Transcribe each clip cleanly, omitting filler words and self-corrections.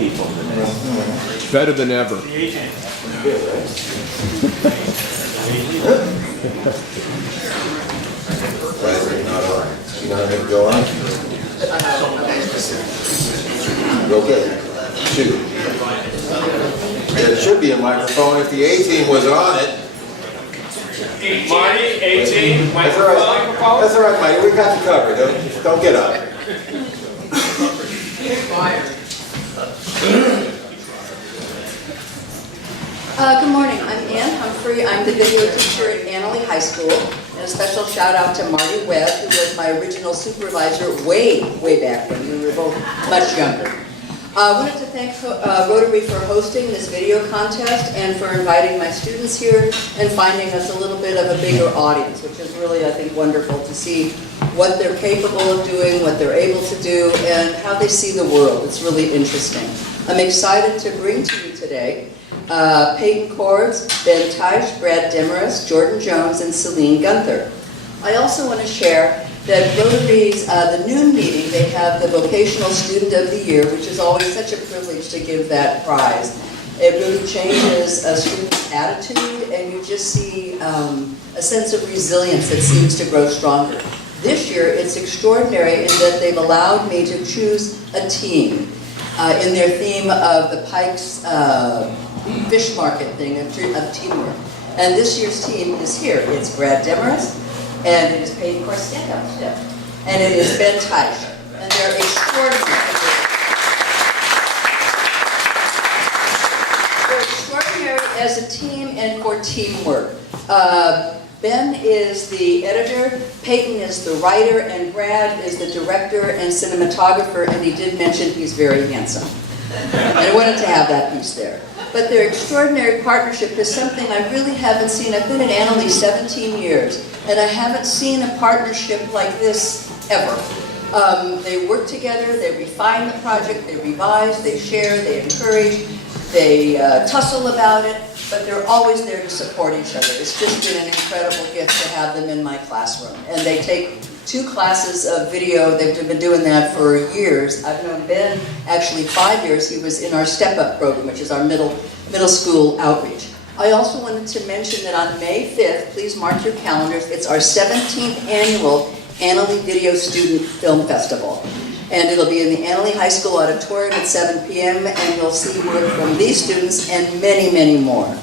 people today. Better than ever. You know how to go on? Okay. Shoot. There should be a microphone if the A-team was on it. Marty, 18, That's all right. That's all right, Marty. We got you covered. Don't get up. Good morning. I'm Ann Humphrey. I'm the video teacher at Annalee High School. And a special shout out to Marty Webb, who was my original supervisor way back when we were both much younger. I wanted to thank Rotary for hosting this video contest and for inviting my students here and finding us a little bit of a bigger audience, which is really, I think, wonderful to see what they're capable of doing, what they're able to do, and how they see the world. It's really interesting. I'm excited to bring to you today Peyton Cords, Ben Teich, Brad Demarest, Jordan Jones, and Celine Gunther. I also want to share that Rotary's, the noon meeting, they have the Vocational Student of the Year, which is always such a privilege to give that prize. It really changes a student's attitude, and you just see a sense of resilience that seems to grow stronger. This year, it's extraordinary in that they've allowed me to choose a team in their theme of the Pikes fish market thing of teamwork. And this year's team is here. It's Brad Demarest, and it is Peyton Cords, and it is Ben Teich. And they're extraordinary. They're extraordinary as a team and for teamwork. Ben is the editor, Peyton is the writer, and Brad is the director and cinematographer, and he did mention he's very handsome. I wanted to have that piece there. But their extraordinary partnership is something I really haven't seen. I've been at Annalee 17 years, and I haven't seen a partnership like this ever. They work together, they refine the project, they revise, they share, they encourage, they tussle about it, but they're always there to support each other. It's just been an incredible gift to have them in my classroom. And they take 2 classes of video. They've been doing that for years. I've known Ben actually 5 years. He was in our Step Up program, which is our middle school outreach. I also wanted to mention that on May 5th, please mark your calendars, it's our 17th annual Annalee Video Student Film Festival. And it'll be in the Annalee High School auditorium at 7 p.m. and you'll see work from these students and many, many more.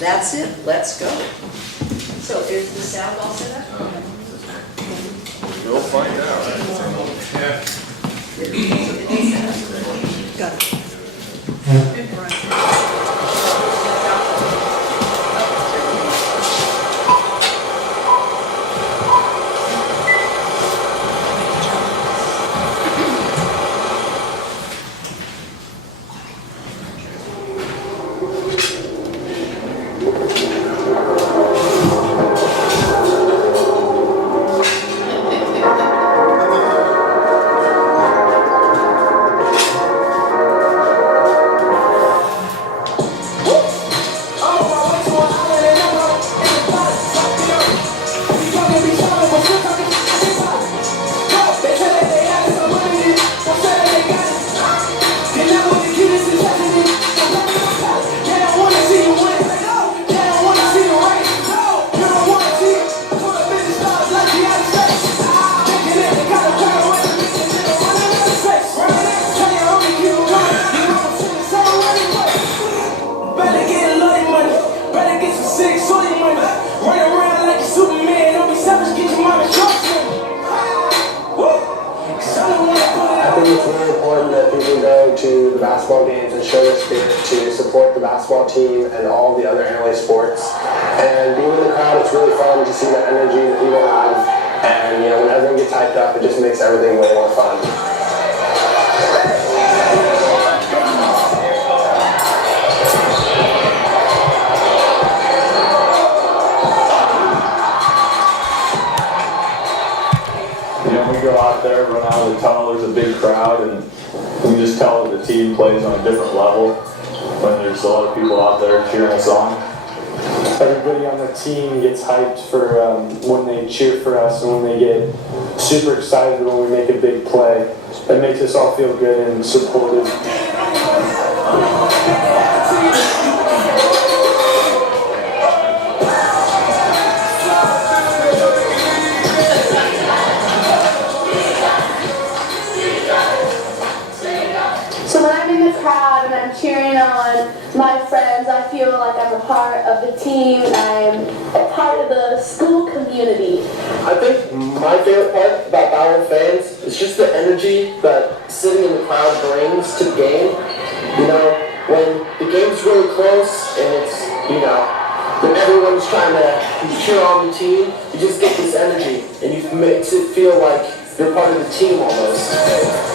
That's it. Let's go. So is the sound all set up? You'll find out. Got it. To the basketball games and show their spirit to support the basketball team and all the other Annalee sports. And being in the crowd, it's really fun to see the energy that people have. And when everyone gets hyped up, it just makes everything way more fun. We go out there, run out of the tunnel, there's a big crowd, and we just tell that the team plays on a different level when there's a lot of people out there cheering us on. everybody on the team gets hyped for when they cheer for us and when they get super excited when we make a big play. It makes us all feel good and supported. So when I'm in the crowd and I'm cheering on my friends, I feel like I'm a part of the team and I'm a part of the school community. I think my favorite part about Bauer fans is just the energy that sitting in the crowd brings to the game. You know, when the game's really close and it's, you know, when everyone's trying to cheer on the team, you just get this energy and it makes it feel like you're part of the team almost.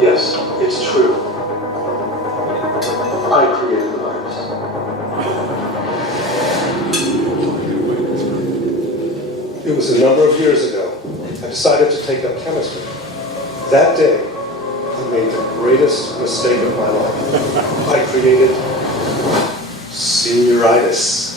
Yes, it's true. I created the virus. It was a number of years ago. I decided to take up chemistry. That day, I made the greatest mistake of my life. I created senioritis.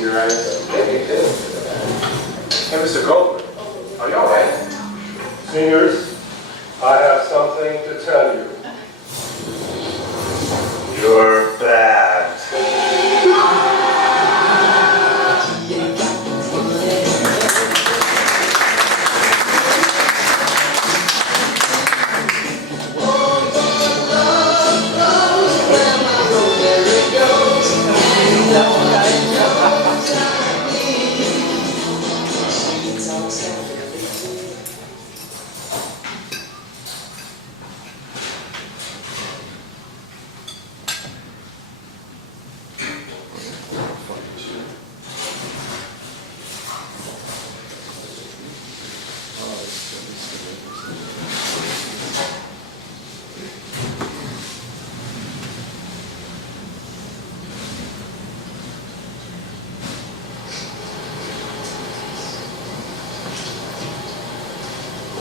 senioritis. Maybe too. Hey, Mr. Goldberg, are you all right? Seniors, I have something to tell you. You're bad.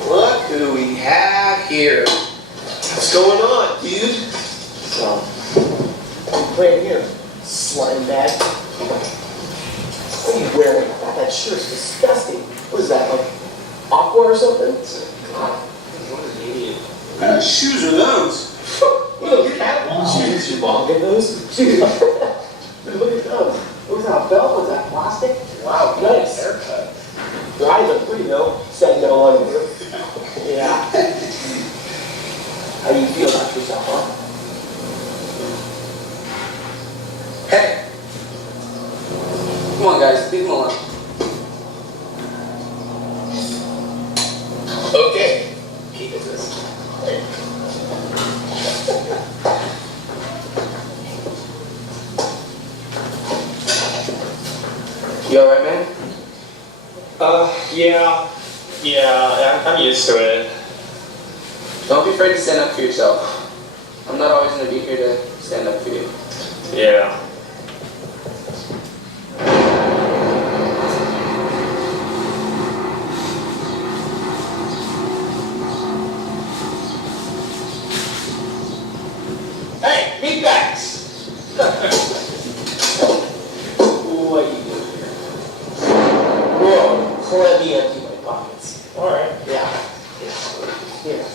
Look who we have here. What's going on, dude? So, what are you playing here? Slime bag? What are you wearing? That shirt's disgusting. What is that, like aqua or something? God, what an idiot. What kind of shoes are those? What are those catwalk shoes? Your mom get those? Shoes. Look at those. What was that, a belt? Was that plastic? Wow, nice. Haircut. Your eyes are pretty though. Said no one. Yeah. How do you feel about yourself, huh? Hey! Come on, guys, leave him alone. Okay. Keep it this. You alright, man? Yeah, I'm used to it. Don't be afraid to stand up for yourself. I'm not always going to be here to stand up for you. Yeah. Hey, meatbags! What are you doing here? Whoa, let me empty my pockets. Alright. Yeah. Here.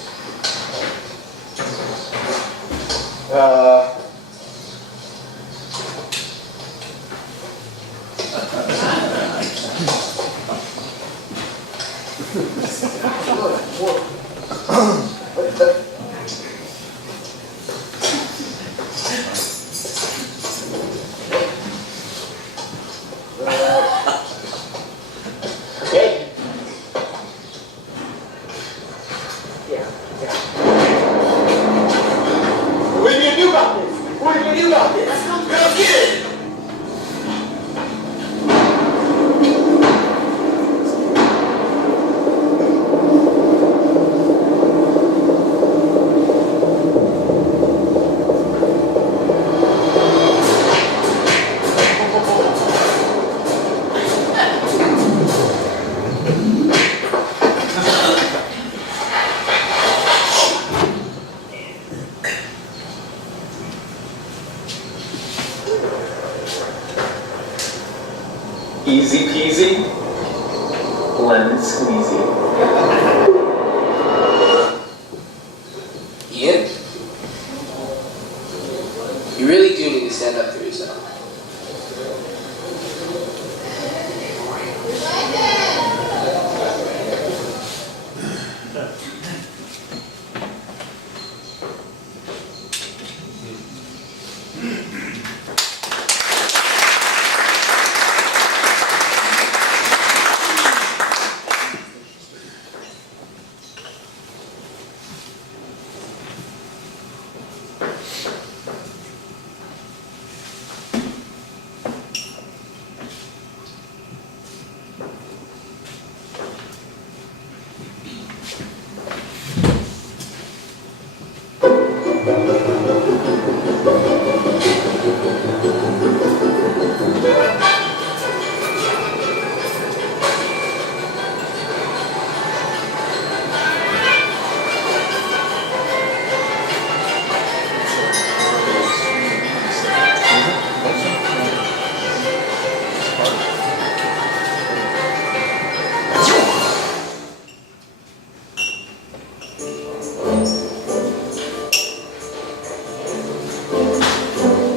Okay. Yeah. What are you gonna do about this? What are you gonna do about this? Go get it! Easy peasy, lemon squeezy. Ian? You really do need to stand up for yourself.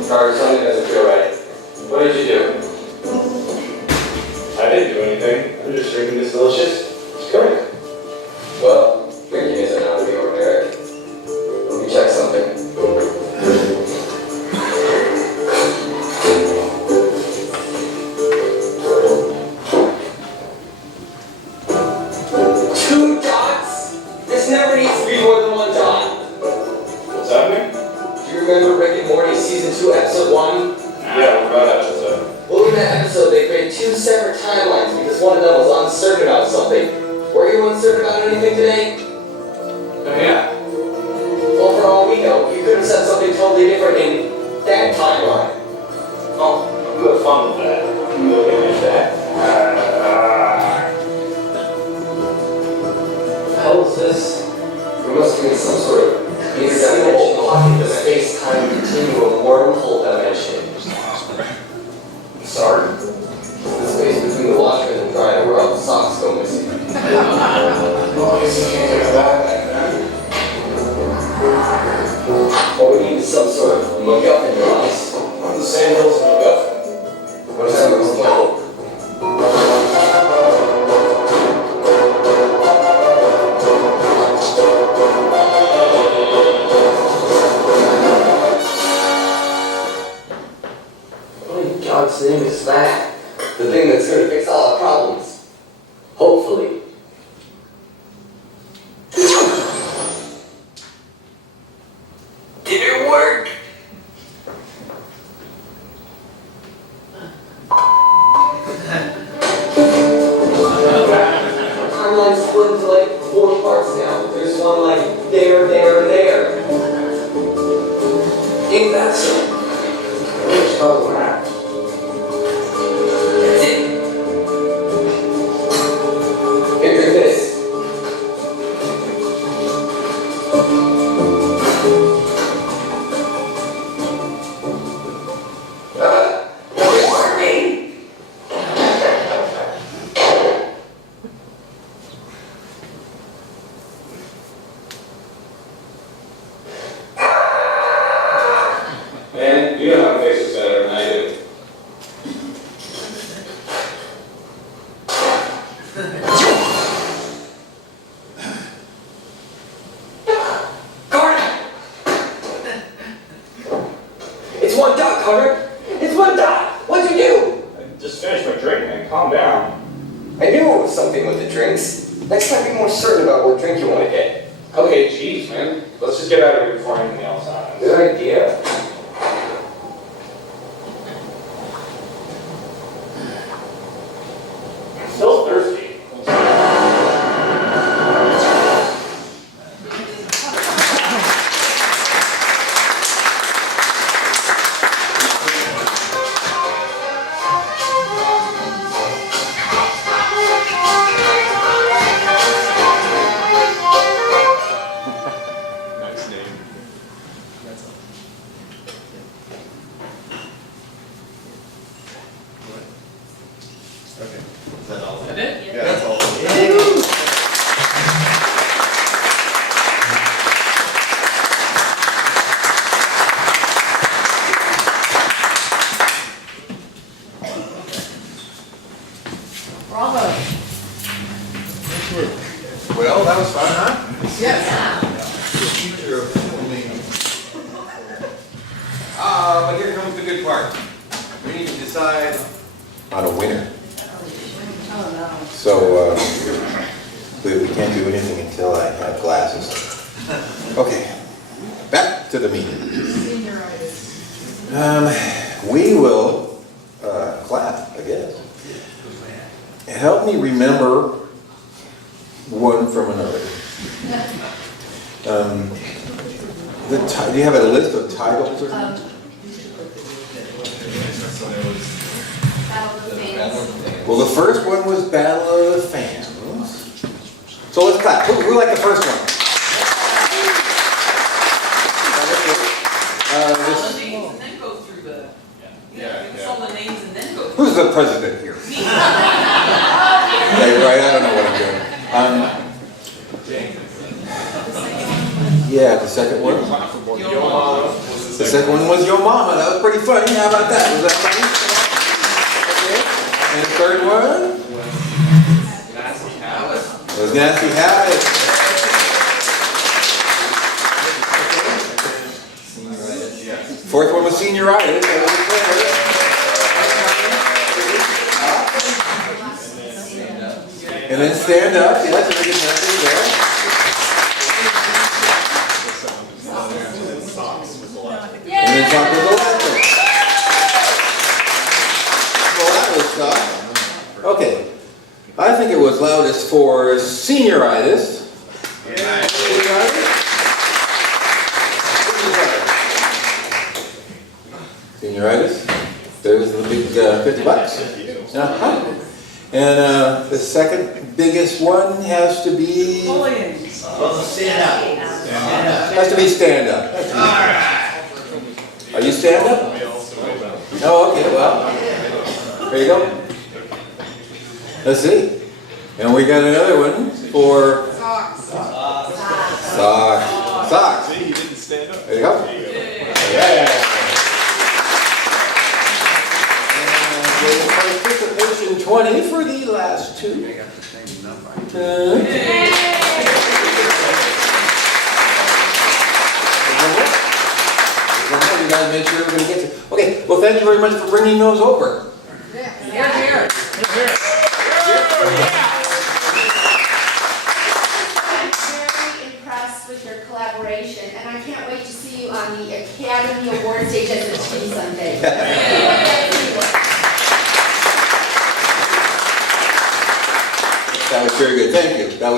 Carter, something doesn't feel right. What did you do? I didn't do anything. I'm just drinking this delicious drink. Well, drinking isn't out of the ordinary. Let me check something. Two dots? This never needs to be more than one dot. What's happening? Do you remember Rick and Morty season 2 episode 1? Yeah, what about that episode? Well, in that episode, they created 2 separate timelines because one of them was uncertain about something. Were you uncertain about anything today? Yeah. Well, for all we know, you could have said something totally different in that timeline. Oh, you have fun with that. You look at that. How is this? There must be some sort of interdimensional pocket of space-time continuum wormhole dimension. Sorry. The space between the washer and the dryer where all the socks go missing. Oh, I see. Can't get that. What we need is some sort of MacGuffin device. The same hills as MacGuffin. What does that explain? What in God's name is that? The thing that's going to fix all our problems. Hopefully. Did it work? Timeline's split into like 4 parts now. There's one like there. Ain't that so? Which puzzle map? That's it. Picture this. It's working! Man, you know how to fix this better than I do. Carter! It's one dot, Carter! It's one dot! What'd you do? I just finished my drink, man. Calm down. I knew it was something with the drinks. Next time be more certain about what drink you want to get. Okay, jeez, man. Let's just get out of here before anything else happens. Good idea. Still thirsty. Nice name. Okay. Is that all? Is that it? Yeah, that's all. Bravo. Well, that was fun, huh? Yes. Future of filming. But here comes the good part. We need to decide on a winner. Oh, no. So, we can't do anything until I have glasses. Okay, back to the meeting. We will clap, I guess. Help me remember one from another. Do you have a list of titles or? Well, the first one was Battle of the Fans. So let's clap. Who liked the first one? Who's the president here? Yeah, you're right. I don't know what I'm doing. Yeah, the second one. Yoma was the The second one was Yo Mama. That was pretty funny. How about that? Was that funny? Okay. And the third one? It was Nasty Habit. Fourth one was Senioritis. That was the third. And then Stand Up. Yeah, that's a good message there. And then Talk with the last one. Well, that was tough. Okay. I think it was loudest for Senioritis. Senioritis. There's the big $50. Uh-huh. And the second biggest one has to be... Stand up. Has to be Stand Up. Are you Stand Up? Oh, okay, well. There you go. Let's see. And we got another one for... Socks. Socks. See, you didn't stand up. There you go. Yeah. And participation 20 for the last two. You guys make sure everybody gets it. Okay, well, thank you very much for bringing those over. I'm very impressed with your collaboration, and I can't wait to see you on the Academy Award stage as a team someday. That was very good. Thank you. That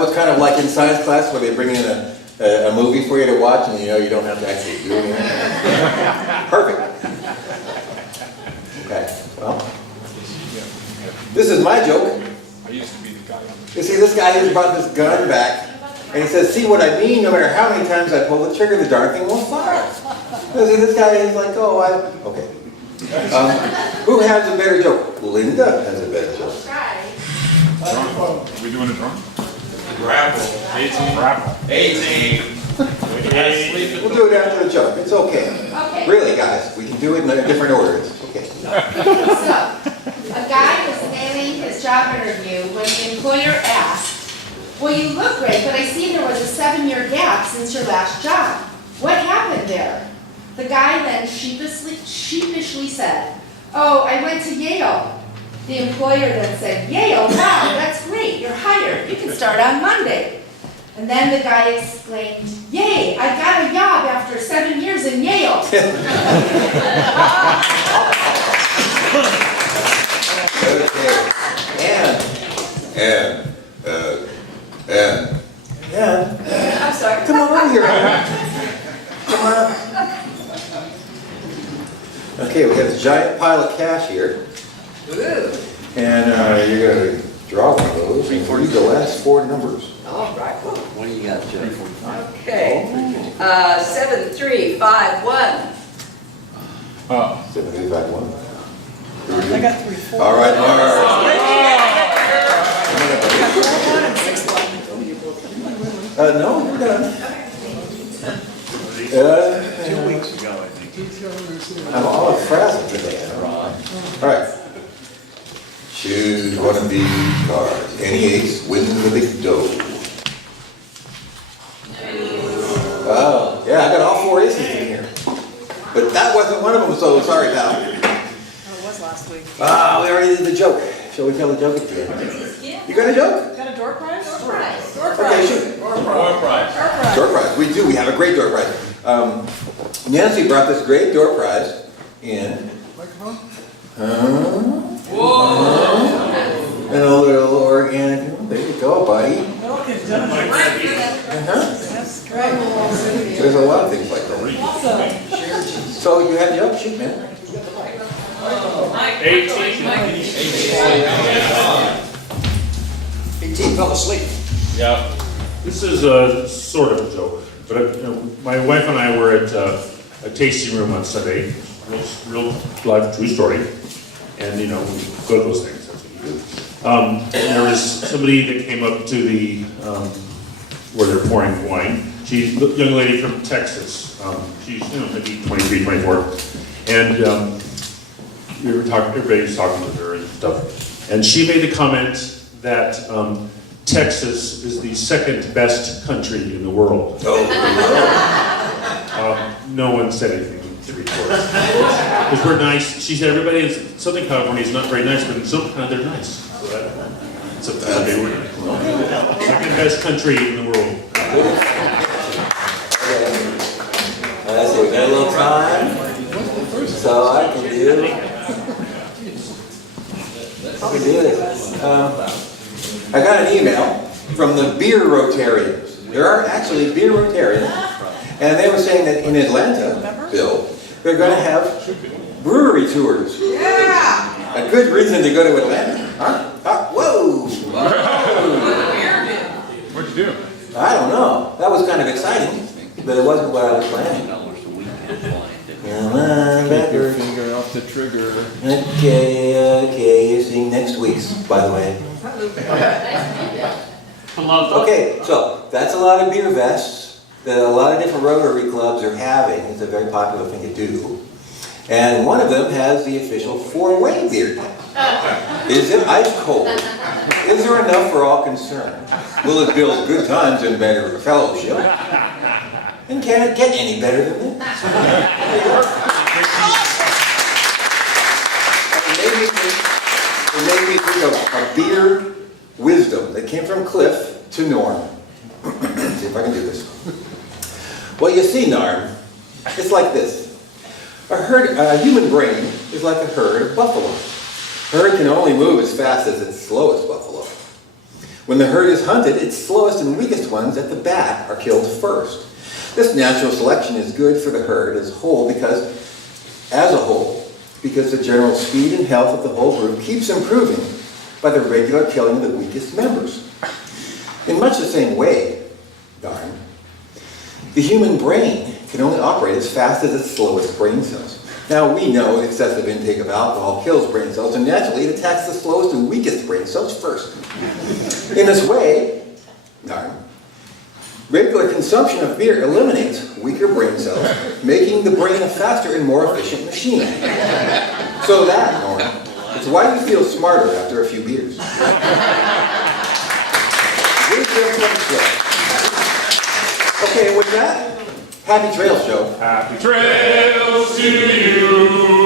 was kind of like in science class where they bring in a movie for you to watch, and you don't have to actually do anything. Perfect. Okay. Well, this is my joke. I used to be the guy. You see, this guy has brought this gun back, and he says, "See what I mean? No matter how many times I pull the trigger, the darn thing won't fire." You see, this guy is like, "Oh, okay." Who has a better joke? Linda has a better joke. Are we doing a drum? Grapple. 18. Grapple. 18. We'll do it after the joke. It's okay. Okay. Really, guys, we can do it in a different order. It's okay. So, a guy was nailing his job interview when the employer asked, "Well, you look great, but I see there was a 7-year gap since your last job. What happened there?" The guy then sheepishly said, "Oh, I went to Yale." The employer then said, "Yale? Wow, that's great. You're hired. You can start on Monday." And then the guy exclaimed, "Yay, I got a job after 7 years in Yale." Okay. I'm sorry. Come on over here. Come on up. Okay, we have this giant pile of cash here. And you're going to draw one of those and read the last 4 numbers. All right. What do you got, Joe? Okay. 7351. 7351. I got 3, 4. All right, Mark. No, we're done. 2 weeks ago, I think. I'm all frazzled today. All right. Choose one of these cards. Any ace wins the big dough. Oh, yeah, I got all 4 aces in here. But that wasn't one of them, so sorry, pal. Oh, it was last week. Ah, we already did the joke. Shall we tell the joke again? You got a joke? Got a door prize? Door prize. Okay, shoot. Door prize. Door prize. We do. We have a great door prize. Nancy brought this great door prize in. And a little organic. There you go, buddy. Milk is done. That's great. There's a lot of things like that. Awesome. So you had the joke, shoot, man. 18 fell asleep. Yeah. This is a sort of a joke, but my wife and I were at a tasting room on Sunday, real life true story, and we go to those things. That's what you do. And there was somebody that came up to the where they're pouring wine. She's a young lady from Texas, She's, maybe 23, 24. And everybody was talking to her and stuff. And she made the comment that Texas is the second best country in the world. No one said anything to report. Because we're nice. She said everybody in Southern California is not very nice, but in Southern California they're nice. So okay, we're second best country in the world. Let's see, we got a little time. So I can do this. I got an email from the beer Rotarians. There are actually beer Rotarians. And they were saying that in Atlanta, Bill, they're going to have brewery tours. Yeah. A good reason to go to Atlanta. Huh? Whoa! What'd you do? I don't know. That was kind of exciting, but it wasn't what I was planning. Come on, backwards. Finger off the trigger. Okay, you're seeing next week's, by the way. Okay, so that's a lot of beer vests that a lot of different Rotary clubs are having. It's a very popular thing to do. And one of them has the official 4-way beer tent. Is it ice cold? Is there enough for all concerned? Will it build good times and better fellowship? And can it get any better than this? It made me think of a beer wisdom that came from Cliff to Norm. Let's see if I can do this. Well, you see, Norm, it's like this. A human brain is like a herd of buffalo. A herd can only move as fast as its slowest buffalo. When the herd is hunted, its slowest and weakest ones at the back are killed first. This natural selection is good for the herd as a whole because the general speed and health of the whole group keeps improving by the regular killing of the weakest members. In much the same way, the human brain can only operate as fast as its slowest brain cells. Now we know excessive intake of alcohol kills brain cells, and naturally it attacks the slowest and weakest brain cells first. In this way, regular consumption of beer eliminates weaker brain cells, making the brain a faster and more efficient machine. So that, Norm, is why you feel smarter after a few beers. Okay, with that, happy trail show. Happy trails to you.